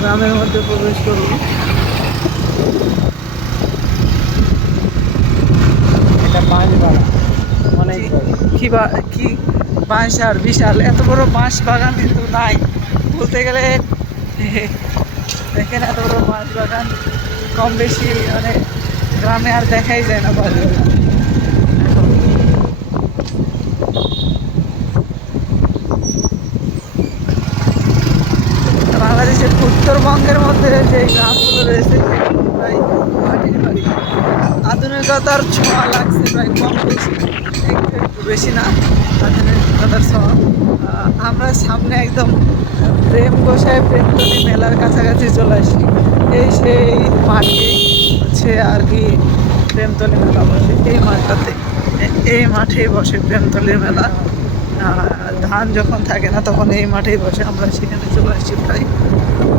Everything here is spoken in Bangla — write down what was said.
গ্রামের মধ্যে প্রবেশ করব। এটা বাঁশবাগান অনেক বড়। কি বাঁশ, আর বিশাল এত বড় বাঁশ বাগান কিন্তু নাই বলতে গেলে। দেখেন এত বড় বাঁশ বাগান কম বেশি মানে গ্রামে আর দেখাই যায় না বাঁশ বাগান। বাংলাদেশের উত্তরবঙ্গের মধ্যে যে গ্রামগুলো রয়েছে সেগুলো প্রায় মাটির বাড়ি। আধুনিকতার ছোঁয়া লাগছে প্রায় কম বেশি, একটু বেশি না আধুনিকতার ছোঁয়া। আমরা সামনে একদম প্রেম গোসাই প্রেমতলী মেলার কাছাকাছি চলে আসি। এই সেই মাঠে হচ্ছে আর কি প্রেমতলী মেলা বসে এই মাঠটাতে। এই মাঠেই বসে প্রেমতলীর মেলা। ধান যখন থাকে না তখন এই মাঠেই বসে, আমরা সেখানে চলে আসছি প্রায়।